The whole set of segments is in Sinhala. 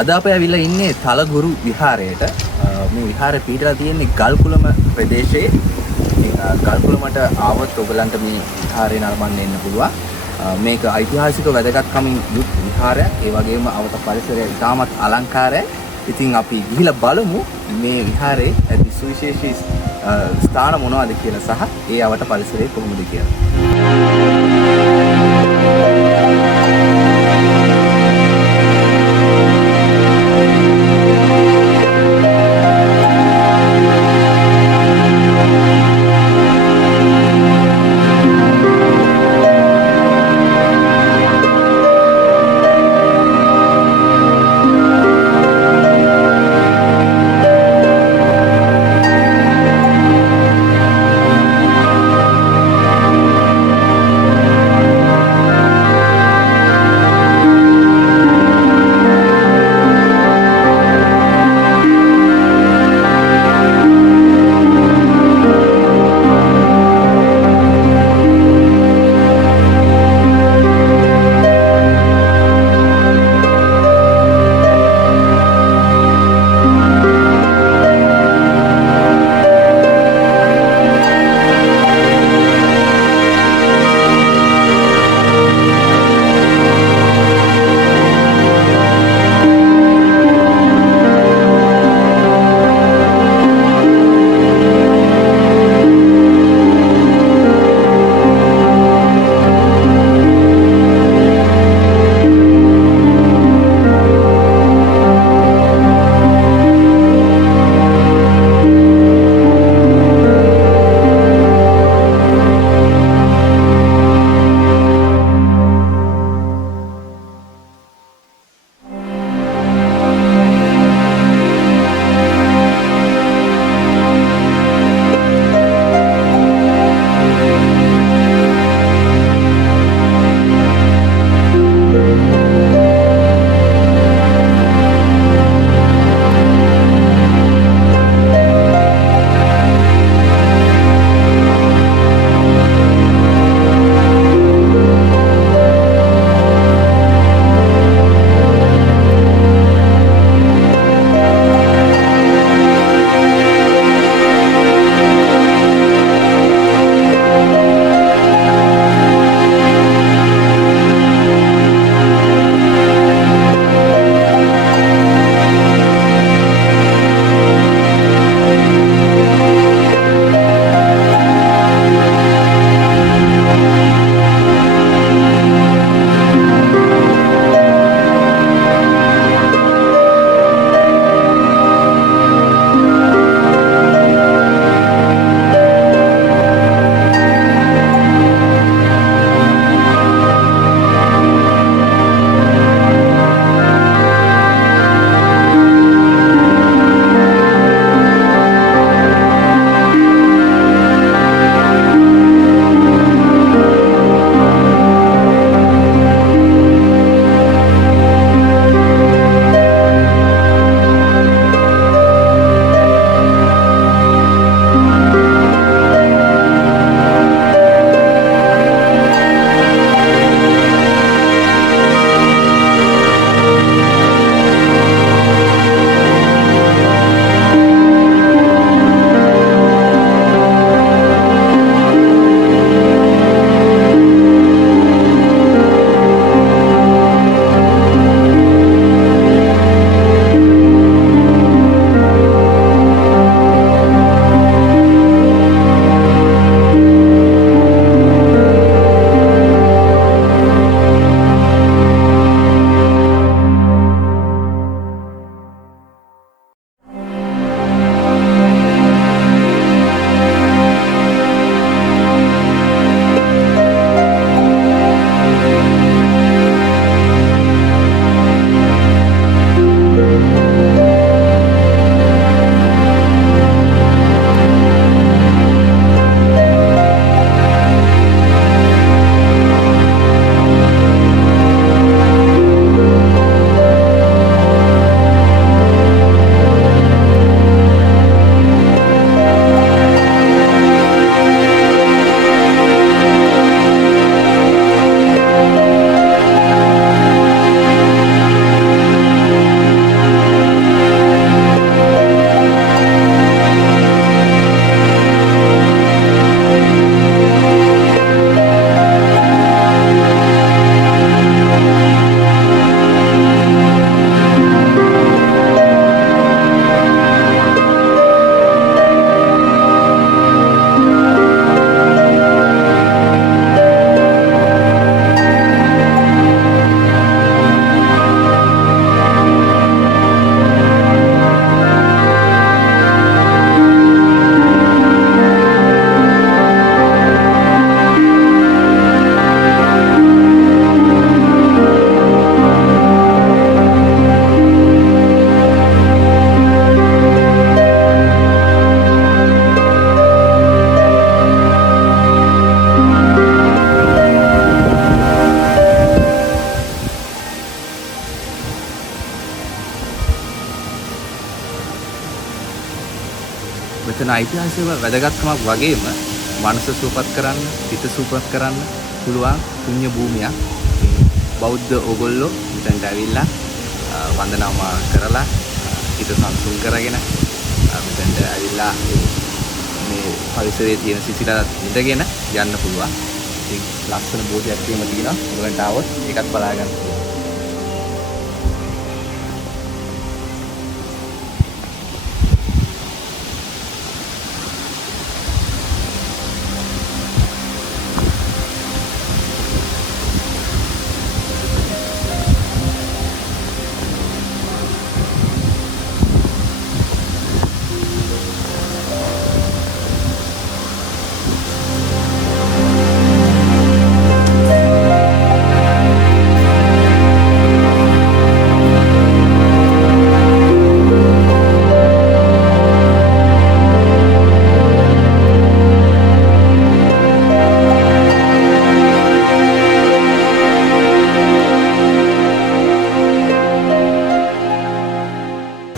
අද අපි ඇවිල්ලා ඉන්නේ තලගුරු විහාරයට. මේ විහාරය පිහිටලා තියෙන්නේ ගල්කුළම ප්‍රදේශයේ. ගල්කුළමට ආවොත් ඔයගලන්ට මේ විහාරය නරඹන්න එන්න පුළුවන්. මේක ඓතිහාසික වැදගත්කමින් යුත් විහාරයක්. ඒ වගේම අවත පරිසරය ඉතාමත් අලංකාරයි. ඉතින් අපි ගිහිල්ලා බලමු මේ විහාරයේ ඇති සුවිශේෂී ස්ථාන මොනවද කියලා සහ ඒ අවත පරිසරය කොහොමද කියලා. මෙතන ඓතිහාසික වැදගත්කමක් වගේම මනස සුවපත් කරන්න, හිත සුවපත් කරන්න පුළුවන් පුණ්‍ය භූමියක්. බෞද්ධ ඕගොල්ලෝ මෙතනට ඇවිල්ලා වන්දනාමාන කරලා හිත සංසුන් කරගෙන මෙතනට ඇවිල්ලා මේ පරිසරයේ තියෙන සිසිලත් ඉඳගෙන යන්න පුළුවන්. ඉතින් ලස්සන බෝධියක් තියෙනවා. ඔයගලන්ට ආවොත් ඒකත් බලා ගන්න පුළුවන්.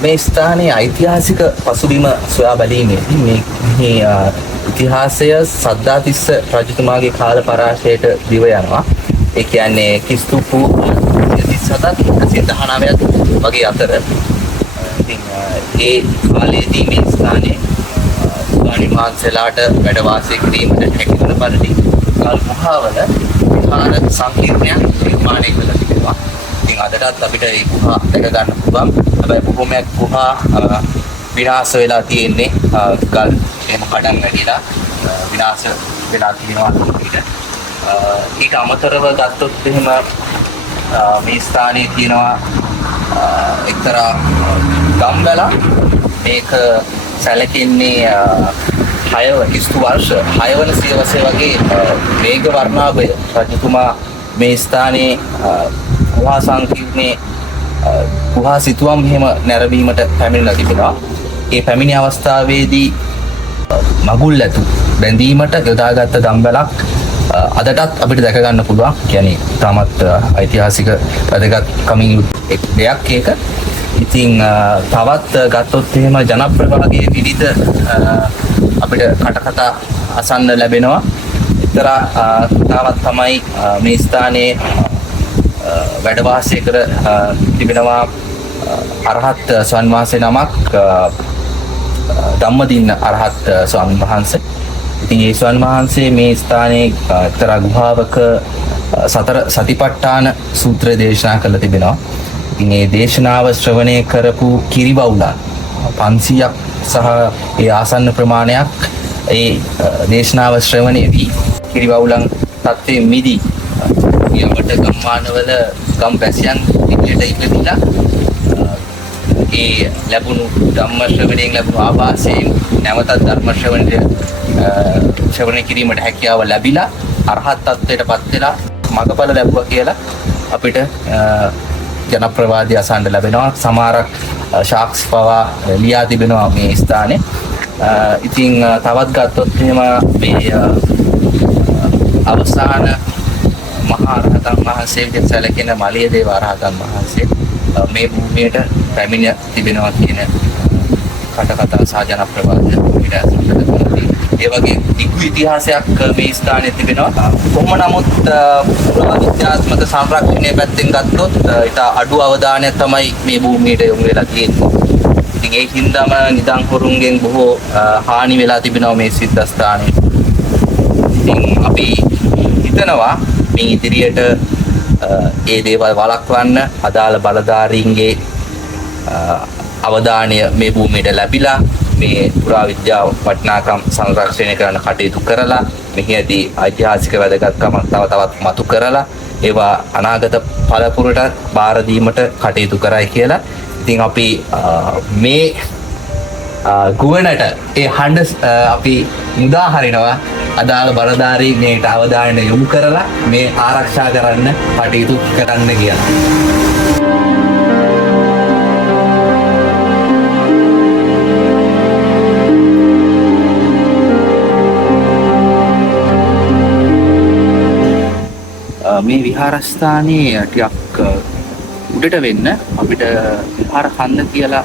මේ ස්ථානයේ ඓතිහාසික පසුබිම සොයා බැලීමේදී මේ ඉතිහාසය සද්ධාතිස්ස රජතුමාගේ කාල පරාශයට දිව යනවා. ඒ කියන්නේ ක්‍රිස්තු පූර්ව 137 වගේ අතර. ඉතින් ඒ කාලයේදී මේ ස්ථානයේ ස්වාමීන් වහන්සේලාට වැඩ වාසය කිරීමට හැකිවන පරිදි කල් ගුහාවල විහාර සංකීර්ණයක් නිර්මාණය කළා තිබෙනවා. ඉතින් අදටත් අපිට මේ ගුහා දැක ගන්න පුළුවන්. හැබැයි බොහොමයක් ගුහා විනාශ වෙලා තියෙන්නේ. ගල් එහෙම කඩන් වැටිලා විනාශ වෙලා තියෙනවා අපිට. ඊට අමතරව ගත්තොත් එහෙම මේ ස්ථානයේ තියෙනවා එක්තරා ගම්වැලක්. මේක සැලකෙන්නේ 6 වර්ෂ 6 වන සියවසේ වගේ මේඝ වර්ණාභය රජතුමා මේ ස්ථානයේ ගුහා සංකීර්ණයේ ගුහා සිතුවම් එහෙම නැරඹීමට පැමිණලා තිබෙනවා. ඒ පැමිණි අවස්ථාවේදී මගුල් ඇතු බැඳීමට යොදාගත්ත ගම්වැලක් අදටත් අපිට දැක ගන්න පුළුවන්. කියන්නේ තාමත් ඓතිහාසික වැදගත්කමින් එක් දෙයක් ඒක. ඉතින් තවත් ගත්තොත් එහෙම ජනප්‍රවාහයේ විවිධ අපිට කටකතා අසන්න ලැබෙනවා. එක්තරා කතාවක් තමයි මේ ස්ථානයේ වැඩ වාසය කර තිබෙනවා අරහත් ස්වාමීන් වහන්සේ නමක්, ධම්මදින්න අරහත් ස්වාමීන් වහන්සේ. ඉතින් ඒ ස්වාමීන් වහන්සේ මේ ස්ථානයේ එක්තරා ගුහාවක සතර සතිපට්ඨාන සූත්‍රය දේශනා කළ තිබෙනවා. ඉතින් මේ දේශනාව ශ්‍රවණය කරපු කිරිවවුලන් 500ක් සහ ඒ ආසන්න ප්‍රමාණයක් ඒ දේශනාව ශ්‍රවණය වී කිරිවවුලන් තත්ත්වයෙන් මිදී යමට ගම්මානවල ගම් වැසියන් ඉදිරියට ඉපදිලා ඒ ලැබුණු ධම්ම ශ්‍රවණයෙන් ලැබුණු ආభాසයෙන් නැවතත් ධර්ම ශ්‍රවණය කිරීමට හැකියාව ලැබිලා අරහත් තත්ත්වයටපත් වෙලා මඟඵල ලැබුවා කියලා අපිට ජනප්‍රවාදී අසන්න ලැබෙනවා. සමහරක් ශාක්ස් පවා ලියා තිබෙනවා මේ ස්ථානේ. ඉතින් තවත් ගත්තොත් එහෙම මේ අවසාන මහා රහතන් වහන්සේ විදිහට සැලකෙන මලියදේව රහතන් වහන්සේ මේ භූමියට පැමිණ තිබෙනවා කියන කටකතා සහ ජනප්‍රවාදය අපිට අසන්න ලැබෙනවා. ඒ වගේ දිගු ඉතිහාසයක් මේ ස්ථානයේ තිබෙනවා. කොහොම නමුත් පුරාවිද්‍යාත්මක සංරක්ෂණය පැත්තෙන් ගත්තොත් ඊට අඩු අවධානයක් තමයි මේ භූමියට යොමු වෙලා තියෙන්නේ. ඉතින් ඒ හින්දාම නිදන් හොරුන්ගෙන් බොහෝ හානි වෙලා තිබෙනවා මේ සිද්ධාස්ථානයේ. ඉතින් අපි හිතනවා මේ ඉදිරියට ඒ දේවල් වළක්වන්න අදාළ බලධාරීන්ගේ අවධානය මේ භූමියට ලැබිලා මේ පුරාවිද්‍යාව වටිනාකම් සංරක්ෂණය කරන්න කටයුතු කරලා මෙහිදී ඓතිහාසික වැදගත්කම තවත් මතු කරලා ඒවා අනාගත පළපුරට බාර දීමට කටයුතු කරයි කියලා. ඉතින් අපි මේ ගුවනට ඒ හඬ අපි මුදා හරිනවා. අදාළ බලධාරීන් මේකට අවධානය යොමු කරලා මේ ආරක්ෂා කරන්න කටයුතු කරන්න කියලා. මේ විහාරස්ථානයේ ටිකක් උඩට වෙන්න අපිට විහාර කන්ද කියලා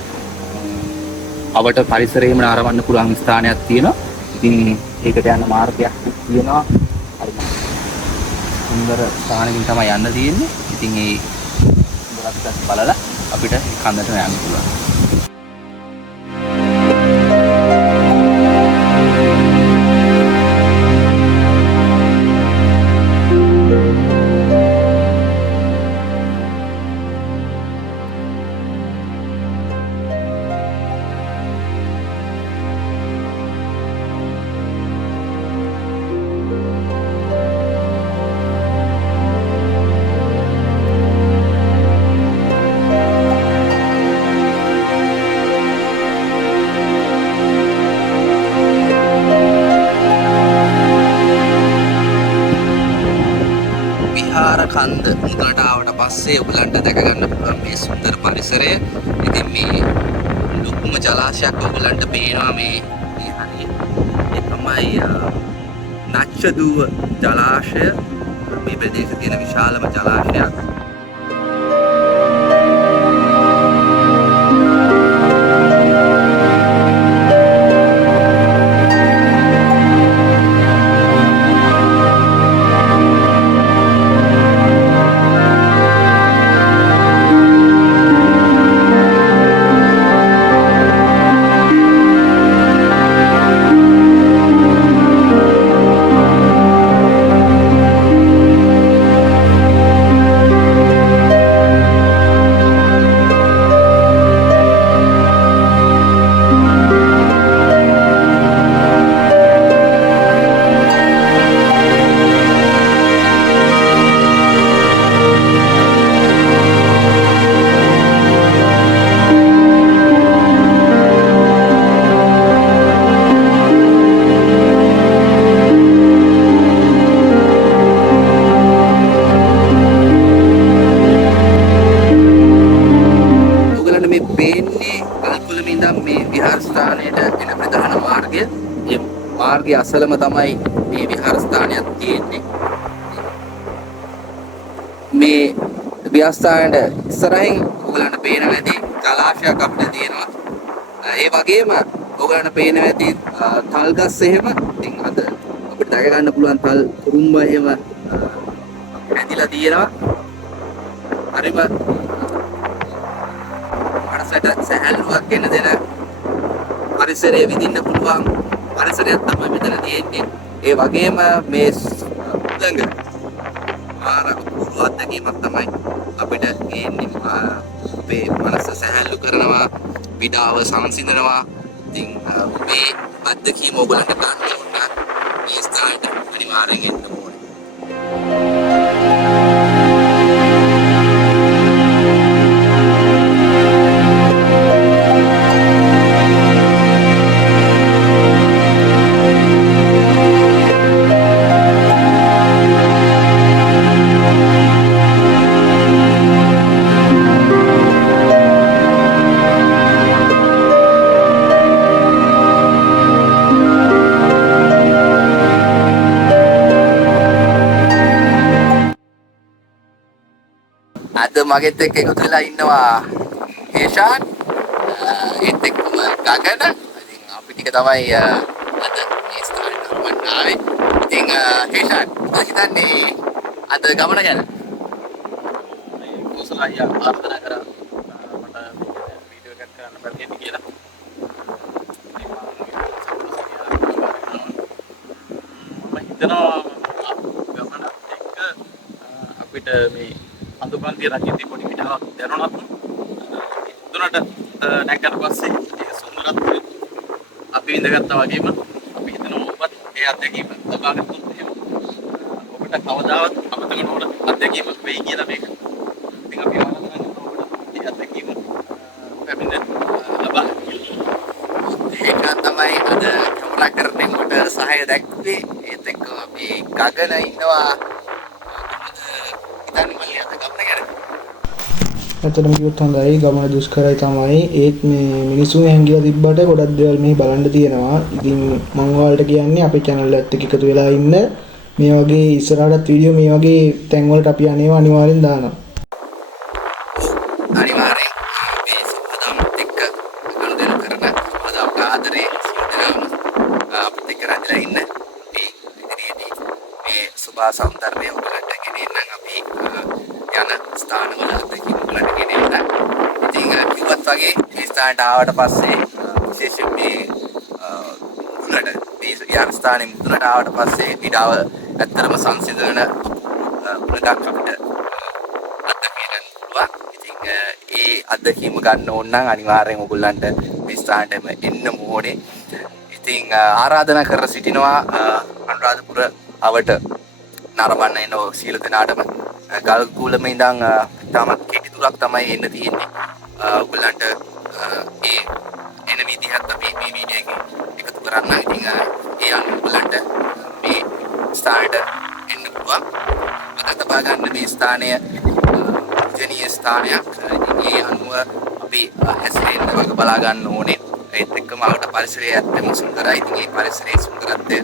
අවට පරිසරයේම ආරවන්න පුළුවන් ස්ථානයක් තියෙනවා. ඉතින් ඒකට යන මාර්ගයක් තියෙනවා. හරි. සුන්දර ස්ථානකින් තමයි යන්න තියෙන්නේ. ඉතින් ඒ සුන්දරත්වය බලලා අපිට කන්දට යන්න පුළුවන්. කන්ද මුලට ආවට පස්සේ ඔයගලන්ට දැක ගන්න පුළුවන් මේ සුන්දර පරිසරය. ඉතින් මේ ලොකුම ජලාශයක් ඔයගලන්ට පේනවා මේ හරිය. ඒ තමයි නච්චදුව ජලාශය. මේ ප්‍රදේශයේ තියෙන විශාලම ජලාශයක්. මාර්ගයේ අසලම තමයි මේ විහාරස්ථානයක් තියෙන්නේ. මේ විහාරස්ථානයේ ඉස්සරහින් ඔයගලන්ට පේන නැති ජලාශයක් අපිට තියෙනවා. ඒ වගේම ඔයගලන්ට පේන නැති තල් ගස් එහෙම ඉතින් අද අපිට දැක ගන්න පුළුවන් තල් කුරුම්බ එහෙම ඇතිලා තියෙනවා. හරිම අරසට සහැල්ලුවක් ගෙන දෙන පරිසරයේ විඳින්න පුළුවන් පරිසරයක් තමයි මෙතන තියෙන්නේ. ඒ වගේම මේ උදඟ අපූර්ව අත්දැකීමක් තමයි අපිට එන්නේ. අපේ මනස සැහැල්ලු කරනවා, විඩාව සංසිඳනවා. ඉතින් මේ අත්දැකීම ඔයගලන්ට ගන්න ඕන මේ ස්ථානයට අනිවාර්යෙන් එන්න ඕනේ. අද මගෙත් එක්ක එකතු වෙලා ඉන්නවා හේෂාන් ඒත් එක්කම ගගන. ඉතින් අපි ටික තමයි අද මේ ස්ථානෙට වන්න ආවේ. ඉතින් හේෂාන් හිතන්නේ අද ගමන ගැන කුසල අයියා ආර්දනා කරා මට වීඩියෝ එකක් කරන්න බැරිද කියලා. මම හිතනවා ගමනත් එක්ක අපිට මේ අඳුපන්ති රජිතී පොඩි පිටාවක් දැනුණත් දුනට නැගලා පස්සේ ඒ සුන්දරත්වය අපි ඉඳගත්තා වගේම අපි හිතනවා ඔබත් ඒ අත්දැකීම ලබා ගන්නත් එහෙම ඔබට කවදාවත් අමතක නොවන අත්දැකීමක් වෙයි කියලා මේක. ඉතින් අපි ආරාධනා කරනවා ඔබට ඒ අත්දැකීම පැමිණ ලබා ගන්න. ඒක තමයි අද කැමරා කරන්නේ කොට සහාය දැක්වේ. ඒත් එක්ක අපි ගගන ඉන්නවා. ඇත්තටම කිව්වොත් හොඳයි ගමන දුෂ්කරයි තමයි. ඒත් මේ මිනිසුන් හැංගිලා තිබ්බට ගොඩක් දේවල් මෙහි බලන්න තියෙනවා. ඉතින් මම ඔයාලට කියන්නේ අපේ channel එකත් එක්ක එකතු වෙලා ඉන්න. මේ වගේ ඉස්සරහටත් වීඩියෝ මේ වගේ තැන් වලට අපි අනේවා අනිවාර්යෙන් දානවා. අනිවාර්යෙන් මේ සම්පූර්ණත් එක්ක ගනුදෙනු කරන සෞන්දර්යය ඔයගලන්ට ගෙනෙන්න අපි යන ස්ථානවල අත්දැකීම් ඔයගලන්ට ගෙනෙන්න. ඉතින් කිව්වත් වගේ මේ ස්ථානට ආවට පස්සේ විශේෂයෙන් මේ මුලට මේ යන ස්ථානේ මුලට ආවට පස්සේ ඉඩාව ඇත්තටම සංසිඳන මුලක් අපිට අත්දැකීම් පුළුවන්. ඉතින් ඒ අත්දැකීම ගන්න ඕන නම් අනිවාර්යෙන් ඔයගලන්ට මේ ස්ථානටම එන්න ඕනේ. ඉතින් ආරාධනා කර සිටිනවා අනුරාධපුර අවට නරඹන්න එන සියලු දෙනාටම ගල්කුලම ඉඳන් තාමත් කෙටි දුරක් තමයි එන්න තියෙන්නේ. ඔයගලන්ට ඒ එන විදිහත් අපි මේ වීඩියෝ එකේ එකතු කරන්න. ඉතින් ඒ අනුව ඔයගලන්ට මේ ස්ථානට එන්න පුළුවන්. අද තබා ගන්න මේ ස්ථානය ජනීය ස්ථානයක්. ඉතින් ඒ අනුව අපි හැසිරෙන්න වගේ බලා ගන්න ඕනේ. ඒත් එක්කම ආවට පරිසරය ඇත්තම සුන්දරයි. ඉතින් මේ පරිසරයේ සුන්දරත්වය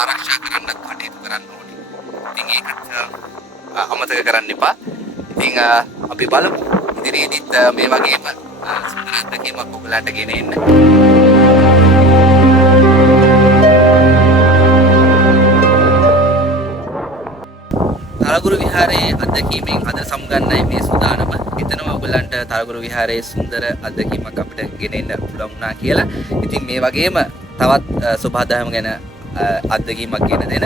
ආරක්ෂා කරන්නත් කටයුතු කරන්න ඕනේ. ඉතින් ඒකට අමතක කරන්න එපා. ඉතින් අපි බලමු ඉදිරියේදීත් මේ වගේම සුන්දර අත්දැකීමක් ඔයගලන්ට ගෙන එන්න. තලගුරු විහාරයේ අත්දැකීමෙන් අද සමුගන්නයි මේ සූදානම. හිතනවා ඔයගලන්ට තලගුරු විහාරයේ සුන්දර අත්දැකීමක් අපිට ගෙනෙන්න පුළුවන් වුණා කියලා. ඉතින් මේ වගේම තවත් සුබාදහම ගැන අත්දැකීමක් ගෙන දෙන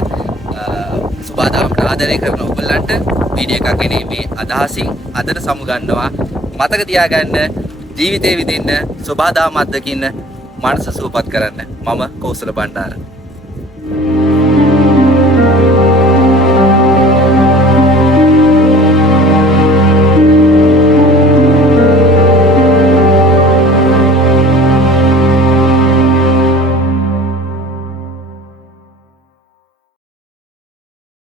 සුබාදහමට ආදරය කරන ඔයගලන්ට වීඩියෝ එකක් ගෙනීමේ අදහසින් අදට සමුගන්නවා. මතක තියාගන්න ජීවිතේ විඳින්න සුබාදහම අත්දකින්න මනස සුවපත් කරන්න. මම කෞසල බණ්ඩාර.